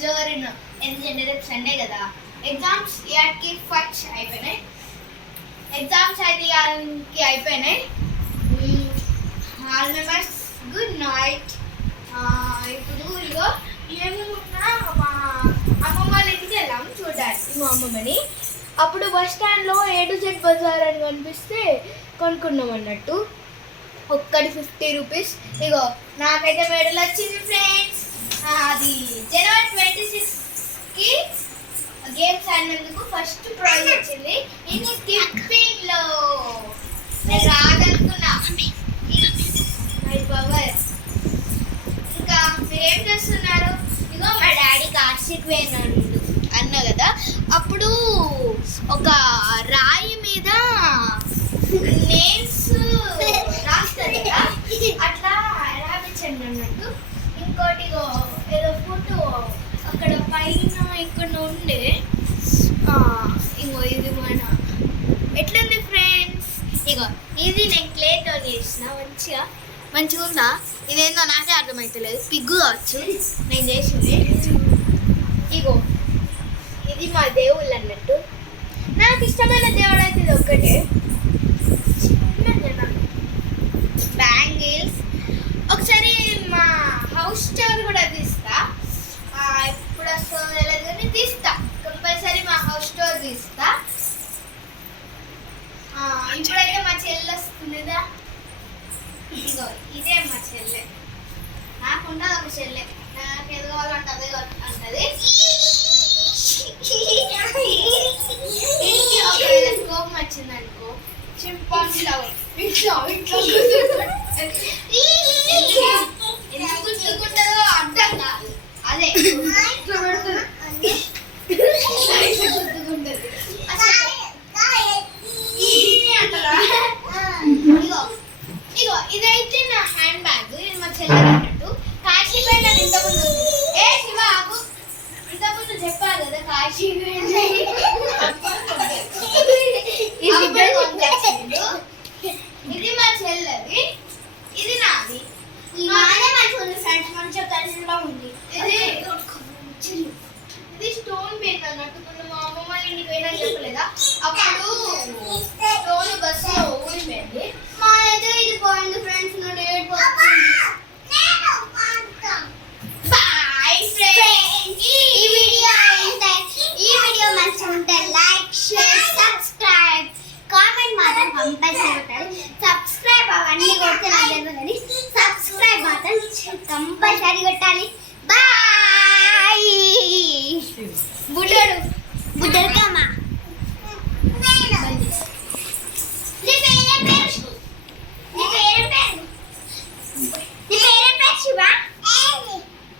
జోరును. ఎందుకంటే రేపు సండే కదా, ఎగ్జామ్స్ ఇయాటికి ఫస్ట్ అయిపోయినాయి. ఎగ్జామ్స్ అయితే అయిపోయినాయి. All members good night. ఇప్పుడు ఇగో ఏమేమున్నా మా అమ్మమ్మ వాళ్ళ ఇంటికి వెళ్ళాము చూడడానికి మా అమ్మమ్మని. అప్పుడు బస్ స్టాండ్లో A to Z బజార్ అని కనిపిస్తే కొనుక్కున్నాం అన్నట్టు. ఒక్కటి 50 రూపీస్. ఇగో నాకైతే మెడల్ వచ్చింది ఫ్రెండ్స్. అది January 26కి గేమ్స్ ఆడినందుకు ఫస్ట్ ప్రైజ్ వచ్చింది. ఇది స్కిప్పింగ్లో నేను రాదనుకున్నా. ఇంకా మీరేం చేస్తున్నారు? ఇగో మా డాడీ కార్షిక్ వేనాడు అన్నా కదా, అప్పుడు ఒక రాయి మీద నేమ్స్ రాస్తారు కదా, అట్లా రాపించండి అన్నట్టు. ఇంకోటి ఏదో ఫోటో అక్కడ పైన ఇక్కడ ఉండే. ఇంకో ఇది మన ఎట్లుంది ఫ్రెండ్స్? ఇగో ఇది నేను క్లేతో చేసిన. మంచిగా ఉందా? ఇదేందో నాకే అర్థమవుతలేదు. పిగ్గు కావచ్చు నేను చేసింది. ఇగో ఇది మా దేవుళ్ళు అన్నట్టు. నాకు ఇష్టమైన దేవుడు అయితే ఇది ఒక్కటే. బ్యాంగిల్స్. ఒకసారి మా హౌస్ టూర్ కూడా తీస్తా. ఇప్పుడు వస్తుందో తెలియదు కానీ తీస్తా, కంపల్సరీ మా హౌస్ టూర్ తీస్తా. ఇప్పుడైతే మా చెల్లి వస్తుందిదా. ఇదిగో ఇదే మా చెల్లె. నాకుండదు ఒక చెల్లె. నాకు ఏది కావాలంటే అదే అంటది. కోపం వచ్చింది అనుకో, చింపాంజీలో ఎందుకు గుర్తుకుంటుందో అర్థం కాదు. అదే గుర్తుకుంటుంది. అంటారా? ఇగో ఇదైతే నా హ్యాండ్ బ్యాగ్. ఇది మా చెల్లె అన్నట్టు. కాశీ పోయిన ఇంతకుముందు శివ ఆగు, ఇంతకుముందు చెప్పాలి కదా కాశీ ఇది మా చెల్లెది, ఇది నాది. ఇది స్టోన్ బేస్ అన్నట్టు. మా అమ్మమ్మ ఇంటికి పోయినా చెప్పలేదా, అప్పుడు స్టోన్ బస్సులో ఊరిపోయింది. మా అయితే ఇది పోయింది ఫ్రెండ్స్. నా డేట్ ఈ వీడియో మంచిగా ఉంటే లైక్, షేర్, సబ్స్క్రైబ్, కామెంట్ మాత్రం కంపల్సరీ కొట్టాలి. సబ్స్క్రైబ్ అవన్నీ కొడితే నాకు తెలియదు కానీ సబ్స్క్రైబ్ మాత్రం కంపల్సరీ కొట్టాలి.